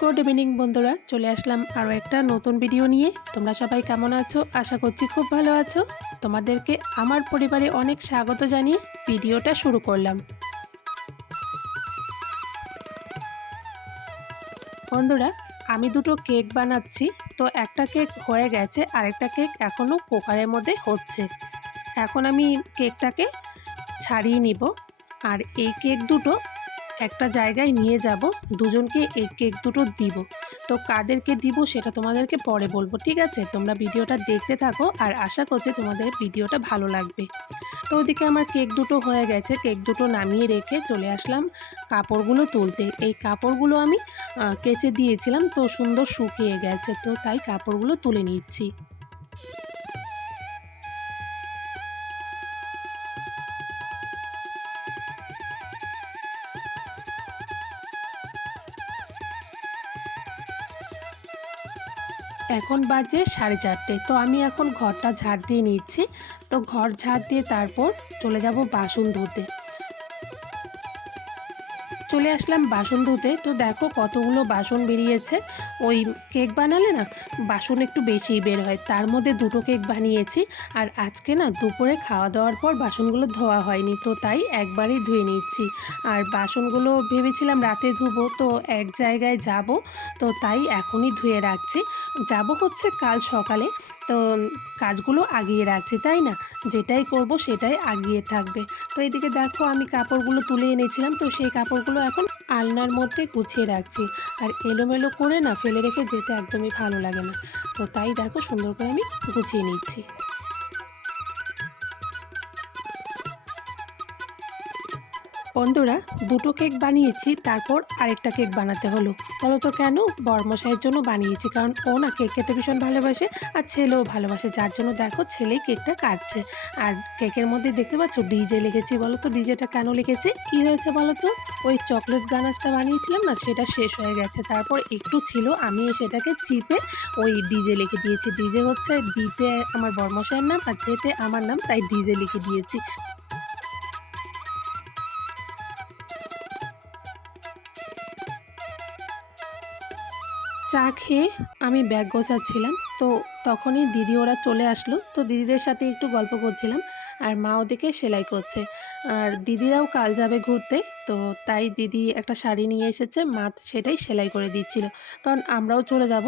Good evening বন্ধুরা, চলে আসলাম আরও একটা নতুন ভিডিও নিয়ে। তোমরা সবাই কেমন আছো? আশা করছি খুব ভালো আছো। তোমাদেরকে আমার পরিবারে অনেক স্বাগত জানিয়ে ভিডিওটা শুরু করলাম। বন্ধুরা, আমি দুটো কেক বানাচ্ছি। তো একটা কেক হয়ে গেছে, আরেকটা কেক এখনও কুকারের মধ্যে হচ্ছে। এখন আমি কেকটাকে ছাড়িয়ে নিব। আর এই কেক দুটো একটা জায়গায় নিয়ে যাব, দুজনকে এই কেক দুটো দিব। তো কাদেরকে দিব সেটা তোমাদেরকে পরে বলব, ঠিক আছে? তোমরা ভিডিওটা দেখতে থাকো আর আশা করছি তোমাদের ভিডিওটা ভালো লাগবে। তো ওদিকে আমার কেক দুটো হয়ে গেছে, কেক দুটো নামিয়ে রেখে চলে আসলাম কাপড়গুলো তুলতে। এই কাপড়গুলো আমি কেচে দিয়েছিলাম, তো সুন্দর শুকিয়ে গেছে, তো তাই কাপড়গুলো তুলে নিচ্ছি। এখন বাজে সাড়ে চারটে। তো আমি এখন ঘরটা ঝাড় দিয়ে নিচ্ছি। তো ঘর ঝাড় দিয়ে তারপর চলে যাব বাসন ধুতে। চলে আসলাম বাসন ধুতে। তো দেখো কতগুলো বাসন বেরিয়েছে। ওই কেক বানালে না, বাসন একটু বেশিই বের হয়। তার মধ্যে দুটো কেক বানিয়েছি। আর আজকে না দুপুরে খাওয়া দাওয়ার পর বাসনগুলো ধোয়া হয়নি। তো তাই একবারই ধুয়ে নিচ্ছি। আর বাসনগুলো ভেবেছিলাম রাতে ধুবো, তো এক জায়গায় যাব। তো তাই এখনই ধুয়ে রাখছি। যাব হচ্ছে কাল সকালে। তো কাজগুলো আগিয়ে রাখছি, তাই না? যেটাই করব সেটাই আগিয়ে থাকবে। তো এদিকে দেখো আমি কাপড়গুলো তুলে এনেছিলাম, তো সেই কাপড়গুলো এখন আলনার মধ্যে গুছিয়ে রাখছি। আর এলোমেলো করে না ফেলে রেখে যেতে একদমই ভালো লাগে না। তো তাই দেখো সুন্দর করে আমি গুছিয়ে নিচ্ছি। বন্ধুরা, দুটো কেক বানিয়েছি, তারপর আরেকটা কেক বানাতে হলো। বলো তো কেন? বরমশাইয়ের জন্য বানিয়েছি, কারণ ও না কেক খেতে ভীষণ ভালোবাসে, আর ছেলেও ভালোবাসে, যার জন্য দেখো ছেলেই কেকটা কাটছে। আর কেকের মধ্যে দেখতে পাচ্ছ ডিজে লিখেছি, বলো তো ডিজেটা কেন লিখেছি? কি হয়েছে বলো তো? ওই চকলেট গানাসটা বানিয়েছিলাম না, সেটা শেষ হয়ে গেছে। তারপর একটু ছিল, আমি সেটাকে চিপে ওই ডিজে লিখে দিয়েছি। ডিজে হচ্ছে ডিতে আমার বরমশাইয়ের নাম, আর যেতে আমার নাম, তাই ডিজে লিখে দিয়েছি। চা খেয়ে আমি ব্যাগ গোছাচ্ছিলাম। তো তখনই দিদি ওরা চলে আসলো। তো দিদিদের সাথে একটু গল্প করছিলাম আর মা ওদিকে সেলাই করছে। আর দিদিরাও কাল যাবে ঘুরতে। তো তাই দিদি একটা শাড়ি নিয়ে এসেছে। মা সেটাই সেলাই করে দিচ্ছিল। কারণ আমরাও চলে যাব।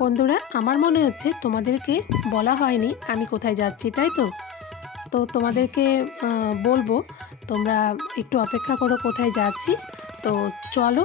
বন্ধুরা, আমার মনে হচ্ছে তোমাদেরকে বলা হয়নি আমি কোথায় যাচ্ছি, তাই তো? তো তোমাদেরকে বলব, তোমরা একটু অপেক্ষা করো কোথায় যাচ্ছি। তো চলো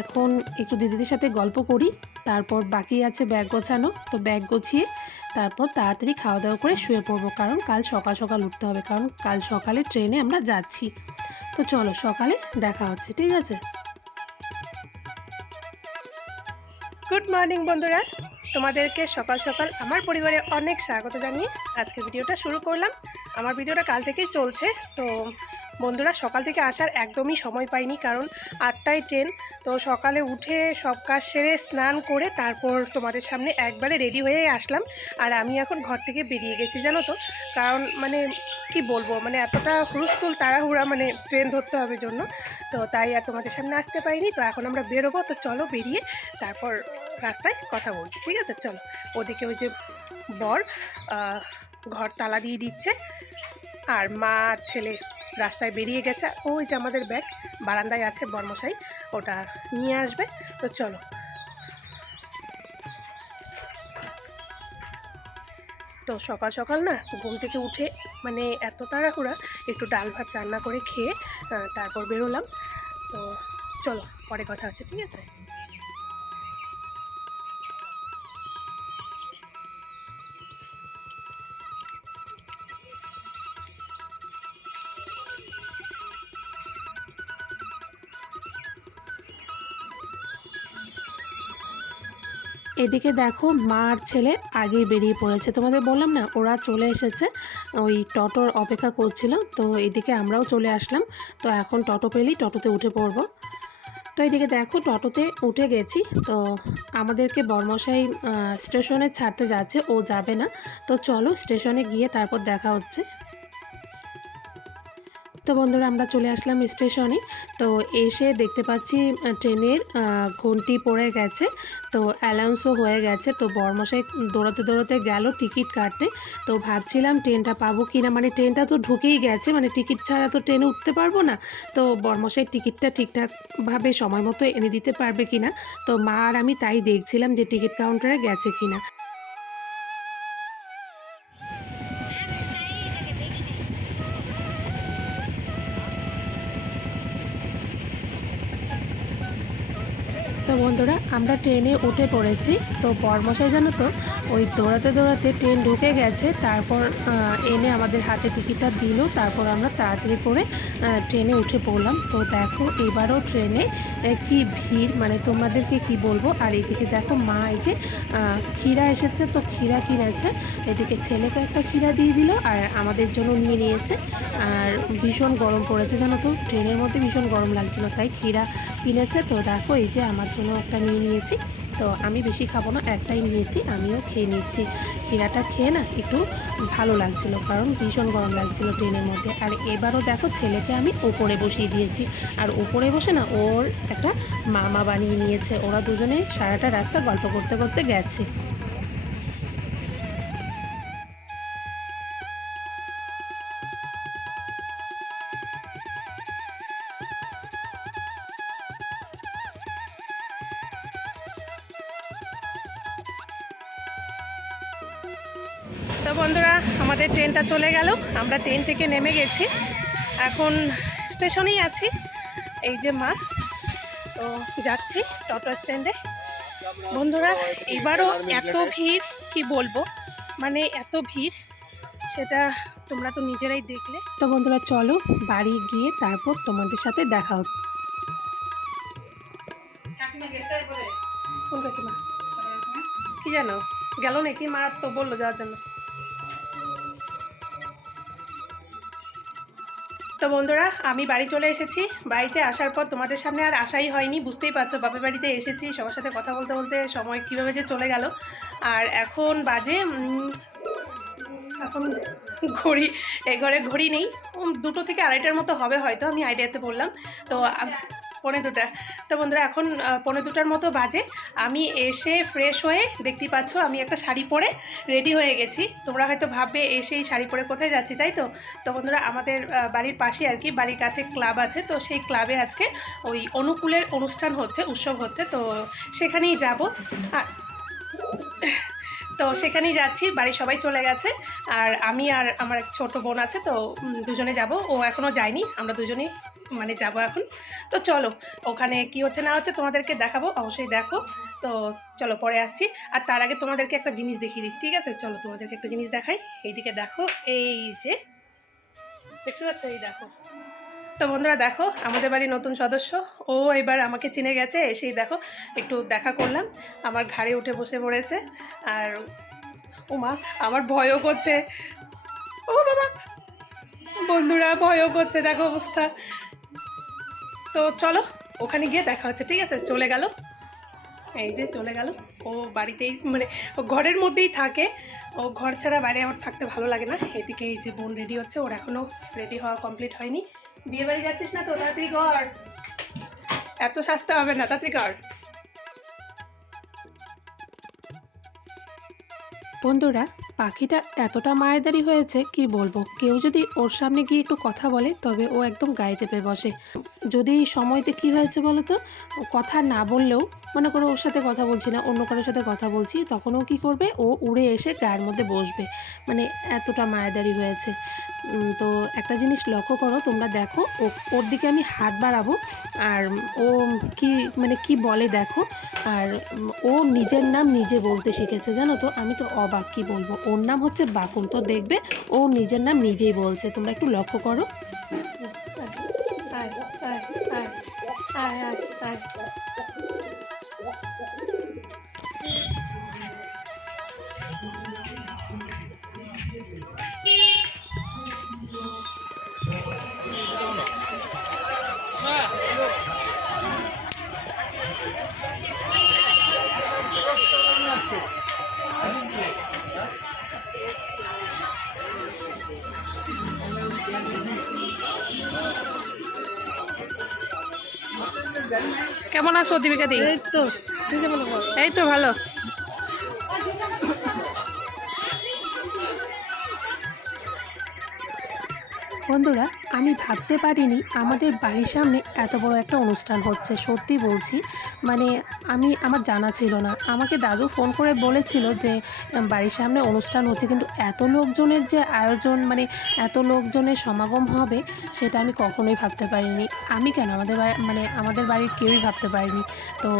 এখন একটু দিদিদের সাথে গল্প করি, তারপর বাকি আছে ব্যাগ গোছানো, তো ব্যাগ গুছিয়ে তারপর তাড়াতাড়ি খাওয়া দাওয়া করে শুয়ে পড়ব, কারণ কাল সকাল সকাল উঠতে হবে, কারণ কাল সকালে ট্রেনে আমরা যাচ্ছি। তো চলো সকালে দেখা হচ্ছে, ঠিক আছে? গুড মর্নিং বন্ধুরা। তোমাদেরকে সকাল সকাল আমার পরিবারে অনেক স্বাগত জানিয়ে আজকে ভিডিওটা শুরু করলাম। আমার ভিডিওটা কাল থেকেই চলছে, তো বন্ধুরা, সকাল থেকে আসার একদমই সময় পাইনি কারণ আটটায় ট্রেন। তো সকালে উঠে সব কাজ সেরে স্নান করে তারপর তোমাদের সামনে একবারে রেডি হয়ে আসলাম। আর আমি এখন ঘর থেকে বেরিয়ে গেছি, জানো তো? কারণ মানে কি বলব মানে এতটা হুলস্থুল তাড়াহুড়া মানে ট্রেন ধরতে হবে জন্য। তো তাই আর তোমাদের সামনে আসতে পারিনি। তো এখন আমরা বেরোবো। তো চলো বেরিয়ে তারপর রাস্তায় কথা বলছি, ঠিক আছে? চলো, ওদিকে ওই যে বর ঘর তালা দিয়ে দিচ্ছে। আর মা ছেলে রাস্তায় বেরিয়ে গেছে। ওই যে আমাদের ব্যাগ, বারান্দায় আছে বর্মশাই, ওটা নিয়ে আসবে। তো চলো। তো সকাল সকাল না ঘুম থেকে উঠে মানে এত তাড়াহুড়া, একটু ডাল ভাত রান্না করে খেয়ে তারপর বেরোলাম। তো চলো, পরে কথা হচ্ছে, ঠিক আছে? এদিকে দেখো মা আর ছেলে আগেই বেরিয়ে পড়েছে। তোমাদের বললাম না, ওরা চলে এসেছে। ওই টটোর অপেক্ষা করছিল, তো এদিকে আমরাও চলে আসলাম। তো এখন টটো পেলেই টটোতে উঠে পড়ব। তো এদিকে দেখো টটোতে উঠে গেছি। তো আমাদেরকে বর্মশাই স্টেশনে ছাড়তে যাচ্ছে, ও যাবে না। তো চলো স্টেশনে গিয়ে তারপর দেখা হচ্ছে। তো বন্ধুরা আমরা চলে আসলাম স্টেশনে। তো এসে দেখতে পাচ্ছি ট্রেনের ঘন্টি পড়ে গেছে। তো অ্যালাউন্সও হয়ে গেছে। তো বর্মশাই দৌড়াতে দৌড়াতে গেল টিকিট কাটতে। তো ভাবছিলাম ট্রেনটা পাবো কি না মানে ট্রেনটা তো ঢুকেই গেছে। মানে টিকিট ছাড়া তো ট্রেনে উঠতে পারব না। তো বর্মশাই টিকিটটা ঠিকঠাকভাবে সময় মতো এনে দিতে পারবে কি না তো মা আর আমি তাই দেখছিলাম যে টিকিট কাউন্টারে গেছে কি না আমরা ট্রেনে উঠে পড়েছি। তো বর্মশাই জানো তো, ওই দৌড়াতে দৌড়াতে ট্রেন ঢুকে গেছে, তারপর এনে আমাদের হাতে টিকিটটা দিল, তারপর আমরা তাড়াতাড়ি করে ট্রেনে উঠে পড়লাম। তো দেখো এবারও ট্রেনে কি ভিড় মানে তোমাদেরকে কি বলব? আর এদিকে দেখো মা এই যে ক্ষীরা এসেছে, তো ক্ষীরা কিনেছে। এদিকে ছেলেকে একটা ক্ষীরা দিয়ে দিল, আর আমাদের জন্য নিয়ে নিয়েছে। আর ভীষণ গরম পড়েছে জানো তো, ট্রেনের মধ্যে ভীষণ গরম লাগছিল, তাই ক্ষীরা কিনেছে। তো দেখো এই যে আমার জন্য একটা নিয়ে নিয়েছি। তো আমি বেশি খাব না, একটাই নিয়েছি, আমিও খেয়ে নিচ্ছি। ক্ষীরাটা খেয়ে না একটু ভালো লাগছিল, কারণ ভীষণ গরম লাগছিল ট্রেনের মধ্যে। আর এবারও দেখো ছেলেকে আমি ওপরে বসিয়ে দিয়েছি। আর ওপরে বসে না ওর একটা মামা বানিয়ে নিয়েছে। ওরা দুজনে সারাটা রাস্তা গল্প করতে করতে গেছে। তো বন্ধুরা, আমাদের ট্রেনটা চলে গেল। আমরা ট্রেন থেকে নেমে গেছি। এখন স্টেশনেই আছি। এই যে মা। তো যাচ্ছি টোটো স্ট্যান্ডে। বন্ধুরা, এবারও এত ভিড়, কি বলব? মানে এত ভিড়, সেটা তোমরা তো নিজেরাই দেখলে। তো বন্ধুরা, চলো বাড়ি গিয়ে তারপর তোমাদের সাথে দেখা কাকিমা কি জানো? গেল নাকি মা? তো বলল যাওয়ার জন্য। তো বন্ধুরা, আমি বাড়ি চলে এসেছি। বাড়িতে আসার পর তোমাদের সামনে আর আসাই হয়নি, বুঝতেই পারছ, বাপের বাড়িতে এসেছি, সবার সাথে কথা বলতে বলতে সময় কীভাবে যে চলে গেল। আর এখন বাজে এখন ঘড়ি, এ ঘরে ঘড়ি নেই দুটো থেকে আড়াইটার মতো হবে হয়তো, আমি আইডিয়াতে বললাম। তো আম- পৌনে দুটা। তো বন্ধুরা এখন আহ, পৌনে দুটার মতো বাজে। আমি এসে ফ্রেশ হয়ে দেখতে পাচ্ছ আমি একটা শাড়ি পরে রেডি হয়ে গেছি। তোমরা হয়তো ভাববে এসে এই শাড়ি পরে কোথায় যাচ্ছি তাই তো? তো বন্ধুরা আমাদের বাড়ির পাশে আর কি বাড়ির কাছে ক্লাব আছে। তো সেই ক্লাবে আজকে ওই অনুকূলের অনুষ্ঠান হচ্ছে উৎসব হচ্ছে। তো সেখানেই যাব। আর তো সেখানেই যাচ্ছি বাড়ির সবাই চলে গেছে। আর আমি আর আমার ছোট বোন আছে তো দুজনে যাব। ও এখনও যায়নি আমরা দুজনেই মানে যাব এখন। তো চলো, ওখানে কি হচ্ছে না হচ্ছে তোমাদেরকে দেখাবো। অবশ্যই দেখো। তো চলো, পরে আসছি। আর তার আগে তোমাদেরকে একটা জিনিস দেখিয়ে দিই, ঠিক আছে? চলো, তোমাদেরকে একটা জিনিস দেখাই। এইদিকে দেখো, এই যে, দেখতে পাচ্ছ? এই দেখো। তো বন্ধুরা, দেখো, আমাদের বাড়ির নতুন সদস্য। ও এবার আমাকে চিনে গেছে, এসেই দেখো, একটু দেখা করলাম। আমার ঘাড়ে উঠে বসে পড়েছে। আর উমা, আমার ভয়ও করছে। ও বাবা, বন্ধুরা, ভয়ও করছে, দেখো অবস্থা। তো চলো, ওখানে গিয়ে দেখা হচ্ছে, ঠিক আছে? চলে গেল। এই যে চলে গেল। ও বাড়িতেই মানে ও ঘরের মধ্যেই থাকে। ও ঘর ছাড়া বাইরে আমার থাকতে ভালো লাগে না। এদিকে এই যে বোন রেডি হচ্ছে, ওর এখনও রেডি হওয়া কমপ্লিট হয়নি। বিয়ে বাড়ি যাচ্ছিস না তো? তাড়াতাড়ি ঘর এত সাজতে হবে না, তাড়াতাড়ি কর। বন্ধুরা, পাখিটা এতটা মায়েদারি হয়েছে কি বলব? কেউ যদি ওর সামনে গিয়ে একটু কথা বলে, তবে ও একদম গায়ে চেপে বসে। যদি সময়তে কি হয়েছে বলো তো? কথা না বললেও মনে করো ওর সাথে কথা বলছি না, অন্য কারোর সাথে কথা বলছি, তখন ও কী করবে? ও উড়ে এসে গায়ের মধ্যে বসবে। মানে এতটা মায়াদারি হয়েছে। তো একটা জিনিস লক্ষ্য করো, তোমরা দেখো, ও, ওর দিকে আমি হাত বাড়াবো, আর ও কি মানে কি বলে দেখো, আর ও নিজের নাম নিজে বলতে শিখেছে, জানো তো? আমি তো অবাক কি বলব ওর নাম হচ্ছে বাকুল তো দেখবে ও নিজের নাম নিজেই বলছে তোমরা একটু লক্ষ্য করো কেমন আছো দীপিকা দি? এই তো? এই তো ভালো। বন্ধুরা আমি ভাবতে পারিনি আমাদের বাড়ির সামনে এত বড় একটা অনুষ্ঠান হচ্ছে সত্যি বলছি। মানে আমি আমার জানা ছিল না। আমাকে দাদু ফোন করে বলেছিল যে বাড়ির সামনে অনুষ্ঠান হচ্ছে কিন্তু এত লোকজনের যে আয়োজন মানে এত লোকজনের সমাগম হবে সেটা আমি কখনোই ভাবতে পারিনি। আমি কেন? আমাদের মানে আমাদের বাড়ির কেউই ভাবতে পারিনি। তো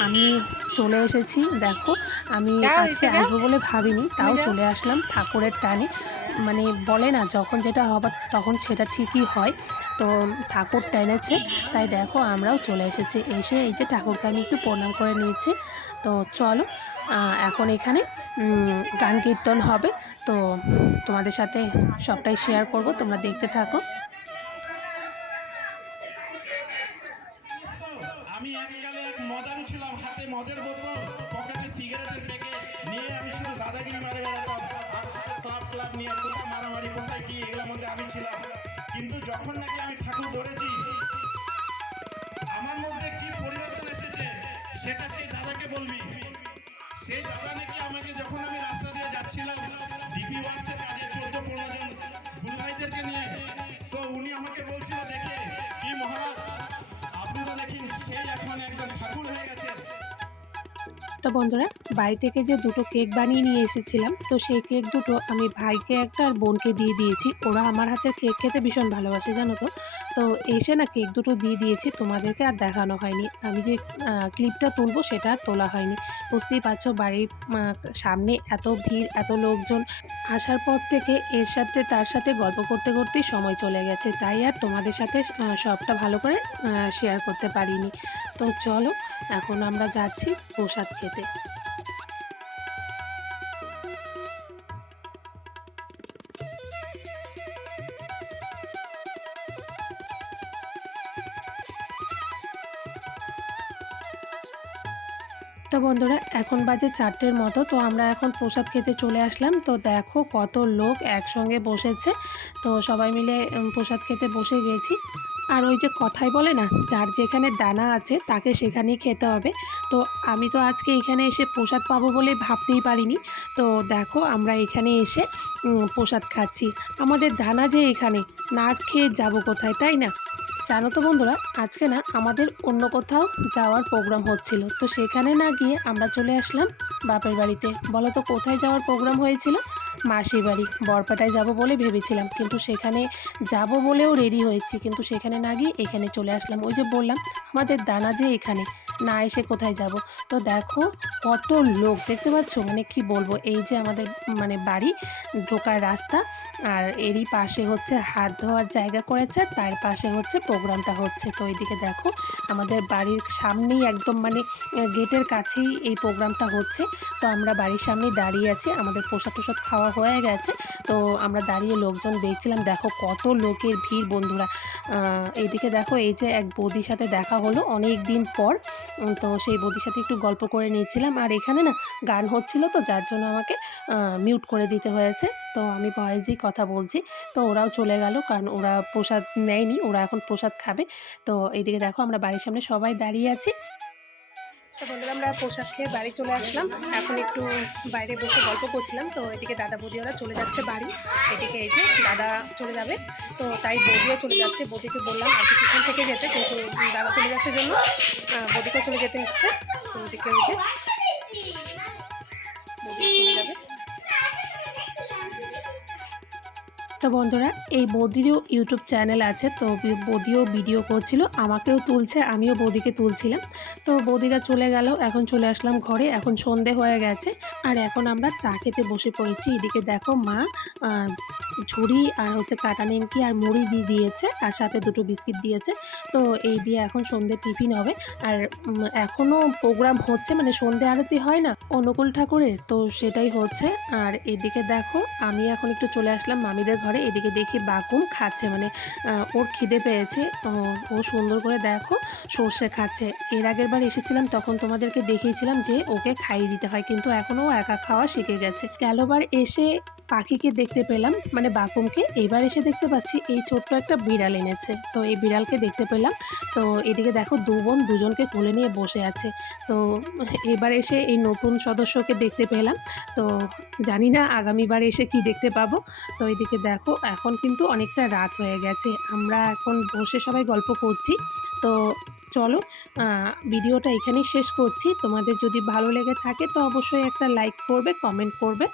আমি চলে এসেছি দেখো আমি আজকে আসব বলে ভাবিনি তাও চলে আসলাম ঠাকুরের টানে। মানে বলে না, যখন যেটা হবার তখন সেটা ঠিকই হয়। তো ঠাকুর টেনেছে, তাই দেখো আমরাও চলে এসেছি। এসে এই যে ঠাকুরকে আমি একটু প্রণাম করে নিয়েছি। তো চলো এখন এখানে গান কীর্তন হবে। তো তোমাদের সাথে সবটাই শেয়ার করব, তোমরা দেখতে থাকো। আমি এককালে এক মদারু ছিলাম, হাতে মদের বোতল। যখন নাকি আমি ঠাকুর ধরেছি, আমার মধ্যে কি পরিবর্তন এসেছে সেটা সেই দাদাকে বলবি। সেই দাদা নাকি আমাকে যখন আমি রাস্তা দিয়ে যাচ্ছিলাম ডিপি ওয়ার্কসের কাজে চোদ্দ পনেরো জন গুরু ভাইদেরকে নিয়ে, তো উনি আমাকে বলছিল, দেখে, কি মহারাজ, আপনি তো দেখি সেই এখন একদম ঠাকুর হয়ে গেছেন। তো বন্ধুরা, বাড়ি থেকে যে দুটো কেক বানিয়ে নিয়ে এসেছিলাম, তো সেই কেক দুটো আমি ভাইকে একটা আর বোনকে দিয়ে দিয়েছি। ওরা আমার হাতে কেক খেতে ভীষণ ভালোবাসে, জানো তো? তো এসে না কেক দুটো দিয়ে দিয়েছি তোমাদেরকে আর দেখানো হয়নি। আমি যে ক্লিপটা তুলবো সেটা আর তোলা হয়নি। বুঝতেই পারছ বাড়ির সামনে এত ভিড়, এত লোকজন। আসার পর থেকে এর সাথে তার সাথে গল্প করতে করতেই সময় চলে গেছে। তাই আর তোমাদের সাথে সবটা ভালো করে শেয়ার করতে পারিনি। তো চলো, এখন আমরা যাচ্ছি প্রসাদ খেতে। তো বন্ধুরা, এখন বাজে চারটের মতো, তো আমরা এখন প্রসাদ খেতে চলে আসলাম। তো দেখো কত লোক একসঙ্গে বসেছে। তো সবাই মিলে প্রসাদ খেতে বসে গেছি। আর ওই যে কথাই বলে না, যার যেখানে দানা আছে তাকে সেখানেই খেতে হবে। তো আমি তো আজকে এখানে এসে প্রসাদ পাবো বলে ভাবতেই পারিনি। তো দেখো আমরা এখানে এসে প্রসাদ খাচ্ছি। আমাদের দানা যে এখানে, না খেয়ে যাব কোথায়, তাই না? জানো তো বন্ধুরা, আজকে না আমাদের অন্য কোথাও যাওয়ার প্রোগ্রাম হচ্ছিল। তো সেখানে না গিয়ে আমরা চলে আসলাম বাপের বাড়িতে। বলো তো কোথায় যাওয়ার প্রোগ্রাম হয়েছিল? মাসির বাড়ি, বরপাটায় যাব বলে ভেবেছিলাম। কিন্তু সেখানে যাব বলেও রেডি হয়েছি। কিন্তু সেখানে না গিয়ে এখানে চলে আসলাম। ওই যে বললাম, আমাদের দানা যে এখানে না এসে কোথায় যাব? তো দেখো, কত লোক, দেখতে পাচ্ছ? মানে কি বলব, এই যে আমাদের মানে বাড়ি, ঢোকার রাস্তা, আর এরই পাশে হচ্ছে হাত ধোয়ার জায়গা করেছে, তার পাশে হচ্ছে প্রোগ্রামটা হচ্ছে। তো এইদিকে দেখো, আমাদের বাড়ির সামনেই একদম মানে গেটের কাছেই এই প্রোগ্রামটা হচ্ছে। তো আমরা বাড়ির সামনেই দাঁড়িয়ে আছি, আমাদের প্রসাদ টোসাদ খাওয়া হয়ে গেছে। তো আমরা দাঁড়িয়ে লোকজন দেখছিলাম, দেখো কত লোকের ভিড় বন্ধুরা। এইদিকে দেখো, এই যে এক বৌদির সাথে দেখা হলো, অনেক দিন পর। তো সেই বৌদির সাথে একটু গল্প করে নিয়েছিলাম। আর এখানে না গান হচ্ছিল তো, যার জন্য আমাকে মিউট করে দিতে হয়েছে। তো আমি ভয়েসেই কথা বলছি। তো ওরাও চলে গেল, কারণ ওরা প্রসাদ নেয়নি, ওরা এখন প্রসাদ খাবে। তো এইদিকে দেখো আমরা বাড়ির সামনে সবাই দাঁড়িয়ে আছি। বন্ধুরা, আমরা প্রসাদ খেয়ে বাড়ি চলে আসলাম। এখন একটু বাইরে বসে গল্প করছিলাম। তো এদিকে দাদা বৌদি, ওরা চলে যাচ্ছে বাড়ি। এদিকে এই যে দাদা চলে যাবে। তো তাই বৌদিও চলে যাচ্ছে। বৌদিকে বললাম, আর কিছুক্ষণ থেকে যেতে। কিন্তু দাদা চলে যাচ্ছে জন্য বৌদিকেও চলে যেতে ইচ্ছে তো ওদিকে ওই যে তো বন্ধুরা, এই বৌদিরও ইউটিউব চ্যানেল আছে, তো বৌদিও ভিডিও করছিল, আমাকেও তুলছে, আমিও বৌদিকে তুলছিলাম। তো বৌদিরা চলে গেল, এখন চলে আসলাম ঘরে, এখন সন্ধে হয়ে গেছে, আর এখন আমরা চা খেতে বসে পড়েছি। এদিকে দেখো মা ঝুড়ি আর হচ্ছে কাটা নিমকি আর মুড়ি দিয়ে দিয়েছে, আর সাথে দুটো বিস্কিট দিয়েছে। তো এই দিয়ে এখন সন্ধে টিফিন হবে। আর এখনও প্রোগ্রাম হচ্ছে মানে সন্ধে আরতি হয় না অনুকূল ঠাকুরের, তো সেটাই হচ্ছে। আর এদিকে দেখো, আমি এখন একটু চলে আসলাম মামিদের ঘরে। এদিকে দেখি বাকুম খাচ্ছে মানে ওর খিদে পেয়েছে। ও সুন্দর করে দেখো, সর্ষে খাচ্ছে। এর আগের বার এসেছিলাম, তখন তোমাদেরকে দেখিয়েছিলাম যে ওকে খাইয়ে দিতে হয়, কিন্তু এখনও একা খাওয়া শিখে গেছে। গেলবার এসে পাখিকে দেখতে পেলাম মানে বাকুমকে। এবার এসে দেখতে পাচ্ছি এই ছোট্ট একটা বিড়াল এনেছে। তো এই বিড়ালকে দেখতে পেলাম। তো এদিকে দেখো দু বোন দুজনকে কোলে নিয়ে বসে আছে। তো এবার এসে এই নতুন সদস্যকে দেখতে পেলাম। তো জানি না আগামীবার এসে কি দেখতে পাবো। তো এদিকে দেখো, এখন কিন্তু অনেকটা রাত হয়ে গেছে। আমরা এখন বসে সবাই গল্প করছি। তো চলো ভিডিওটা এখানেই শেষ করছি। তোমাদের যদি ভালো লেগে থাকে তো অবশ্যই একটা লাইক করবে, কমেন্ট করবে।